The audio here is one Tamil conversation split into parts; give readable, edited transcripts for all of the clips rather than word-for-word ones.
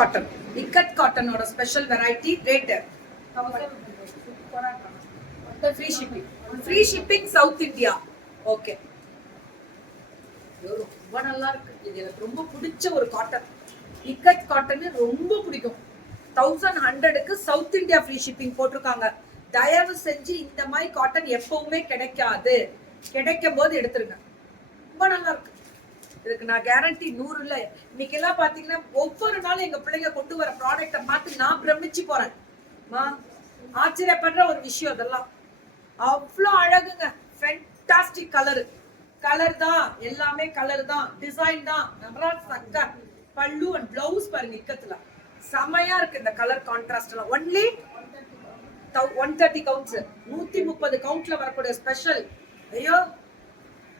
காட்டன் இக்கட் காட்டனோட special variety rate free shipping south India. Okay, ரொம்ப நல்லா இருக்கு. இது எனக்கு ரொம்ப பிடிச்ச ஒரு காட்டன். இக்கட் காட்டன் ரொம்ப பிடிக்கும். 1100க்கு சவுத் இந்தியா ஃப்ரீ ஷிப்பிங் போட்டிருக்காங்க. தயவு செஞ்சு இந்த மாதிரி காட்டன் எப்பவுமே கிடைக்காது. கிடைக்கும் போது எடுத்துருங்க. ரொம்ப நல்லா இருக்கு. இதுக்கு நான் கேரண்டி 100 இல்ல. இன்னைக்கு எல்லாம் பாத்தீங்கன்னா ஒவ்வொரு நாளும் எங்க பிள்ளைங்க கொண்டு வர ப்ராடக்ட பார்த்து நான் பிரமிச்சு போறேன். ஆச்சரியப்படுற ஒரு விஷயம் அதெல்லாம். அவ்வளோ அழகுங்க. ஃபேண்டாஸ்டிக் கலர் தான், எல்லாமே கலர் தான், டிசைன் தான். நல்லா சக்க பல்லு அண்ட் பிளவுஸ் பாருங்க. இக்கத்துல செமையா இருக்கு இந்த கலர் கான்ட்ராஸ்ட் எல்லாம். ஒன்லி 130 கவுண்ட்ஸ், 130 கவுண்ட்ல வரக்கூடிய ஸ்பெஷல். ஐயோ,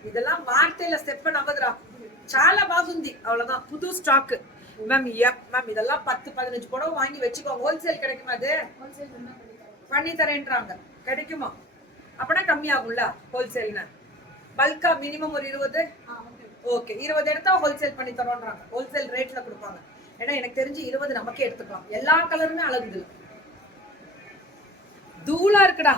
இதெல்லாம் వార్తల స్టెప్ నవ్వదురా. చాలా బాగుంది. அவ்வளவுதான். புது ஸ்டாக் மேம். மேம் இதெல்லாம் 10-15 புடவை வாங்கி வச்சுக்கோங்க. ஹோல்சேல் கிடைக்குமா? அது பண்ணி தரேன்றாங்க. கிடைக்குமா? அப்பனா கம்மியாகும்ல ஹோல்சேல்னா. பல்கா மினிமம் ஒரு 20. ஓகே, 20 எடுத்தா ஹோல்சேல் பண்ணி தரோன்றாங்க. ஹோல்சேல் ரேட்ல கொடுப்பாங்க. ஏன்னா எனக்கு தெரிஞ்சு 20 நமக்கே எடுத்துக்கலாம். எல்லா கலருமே அழகுது. தூளா இருக்குடா.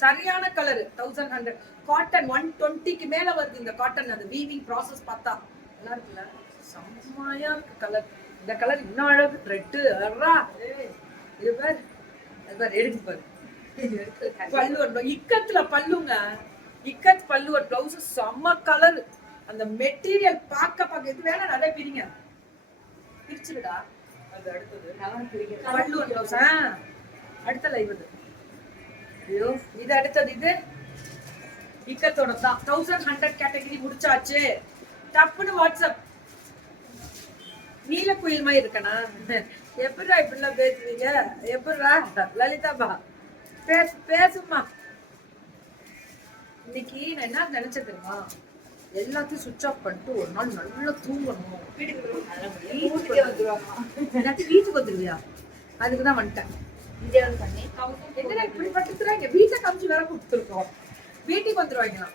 சரியான கலர். 1100 காட்டன் 120க்கு மேல வருது இந்த காட்டன். அந்த வீவிங் ப்ராசஸ் பார்த்தா நல்லா இருக்குல்ல. செம்மையா இருக்கு கலர். இந்த கலர் இன்னும் அழகு. ரெட் அறா. இது பாரு, அது பாரு, எடுத்து பாரு. பல்லு இக்கத்துல பல்லுங்க. இக்கத் பல்லு ஒரு பிளவுஸ் செம்ம கலர். அந்த மெட்டீரியல் பார்க்க இது வேணா நிறைய பிரிங்க. பிரிச்சுடா. அது அடுத்தது பல்லு பிளவுஸ். அடுத்த லைவ் இது. ஐயோ, இது அடுத்தது. இது இக்கத்தோட தான். 1100 கேட்டகரி முடிச்சாச்சு. டப்புன்னு வாட்ஸ்அப். நீல குயில் மாதிரி இருக்கனா? எப்படா இப்படிலாம் பேசுவீங்க? எப்படா லலிதாபா பேசுமா? இன்னைக்கு நான் என்ன நினைச்சேன் தெரியுமா? எல்லாத்தையும் சுவிட்ச் ஆஃப் பண்ணிட்டு ஒரு நாள் நல்லா தூங்கணும். வீட்டுக்கு வந்துருவியா? அதுக்குதான் வந்துட்டேன். என்ன இப்படி பட்டுறாங்க? வீட்டை காமிச்சு வேற கொடுத்துருக்கோம். வீட்டுக்கு வந்துருவாங்களாம்.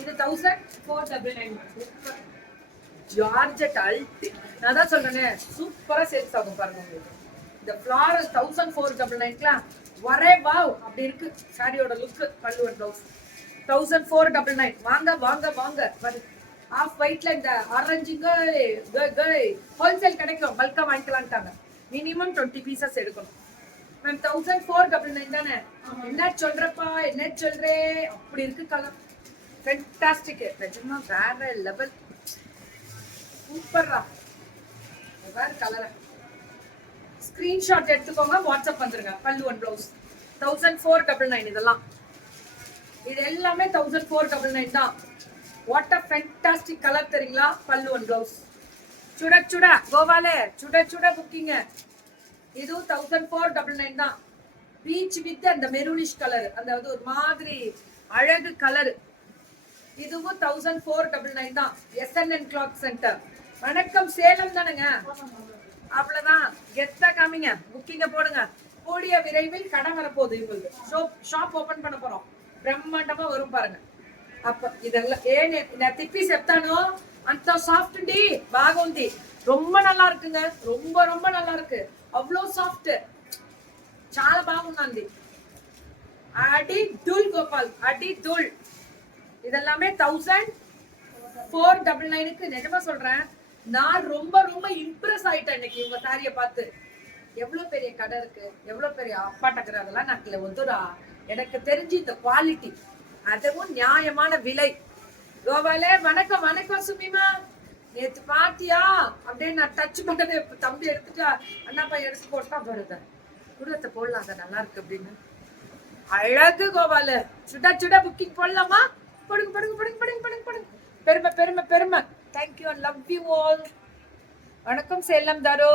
இது 1499. ஜார்ஜெட் அல்டி. நான் தான் சொல்றேனே, சூப்பரா சேல்ஸ் ஆகும் பாருங்க உங்களுக்கு. இந்த ஃபிளாரல் 1499க்குலாம் வரே வாவ் அப்படி இருக்கு சாரியோட லுக். பல்லு அண்ட் பிளவுஸ் 1499. வாங்க வாங்க வாங்க. ஆஃப் ஒயிட்ல இந்த ஆரஞ்சுங்க ஹோல்சேல் கிடைக்கும். பல்கா வாங்கிக்கலான்ட்டாங்க. மினிமம் 20 பீசஸ் எடுக்கணும். 1499 தானே? என்ன சொல்றப்பா, என்ன சொல்றே? அப்படி இருக்கு கலர். ஃபேண்டாஸ்டிக். நிஜமா வேற லெவல். சூப்பர்ரா. வேற கலர். ஸ்கிரீன்ஷாட் எடுத்துக்கோங்க, வாட்ஸ்அப் வந்துருங்க. பல்லு அண்ட் பிளவுஸ் 1499. இதெல்லாம் இது எல்லாமே 1499 தான். வாட் அ ஃபேண்டாஸ்டிக் கலர் தெரியுங்களா? பல்லு அண்ட் பிளவுஸ் சுட சுட கோவாலே சுட சுட புக்கிங்க. இதுவும் 1499 தான். பீச் வித் அந்த மெரூனிஷ் கலர், அந்த ஒரு மாதிரி அழகு கலர். இதுவும் 1499 தான். SNN cloth centre. வணக்கம், சேலம் தானுங்க? அவ்வளவுதான். கெத்தா காமிங்க, புக்கிங்க போடுங்க. கூடிய விரைவில் கடை வரப்போகுது. இவங்களுக்கு ஷாப் ஓபன் பண்ண போறோம். பிரம்மாண்டமா வரும் பாருங்க. அப்ப இதெல்லாம் நான் திப்பி செப்தானோ అంత సాఫ్ట్ అండి. బాగుంది. ரொம்ப நல்லா இருக்குங்க. ரொம்ப ரொம்ப நல்லா இருக்கு. அவ்வளோ சாஃப்ட். చాలా బాగుంది. அடி தூள் கோபால், அடி தூள். இதெல்லாமே 1499க்கு. நிஜமா சொல்றேன், நான் ரொம்ப ரொம்ப இம்ப்ரெஸ் ஆயிட்டேன் இன்னைக்கு உங்க சாரிய பார்த்து. எவ்வளவு பெரிய கடை இருக்கு, எவ்வளவு பெரிய அப்பாட்டக்கிற அதெல்லாம் நான் ஒத்துடா. எனக்கு தெரிஞ்சு இந்த குவாலிட்டி, அதுவும் நியாயமான விலை. கோபாலே வணக்கம். வணக்கம் சுமிமா. நேத்து பாத்தியா அப்படியே நான் டச் பண்ணது. தம்பி எடுத்துட்டா, அண்ணா பையன் எடுத்து போட்டா வருது. குடும்பத்தை போடலாம், அது நல்லா இருக்கு அப்படின்னு. அழகு கோபால. சுட சுட புக்கிங் போடலாமா? படுங்க படுங்க படுங்க படுங்க படுங்க படுங்க. பெருமை பெருமை பெருமை. Thank you and love you all. வணக்கம் சேலம் தாரோ.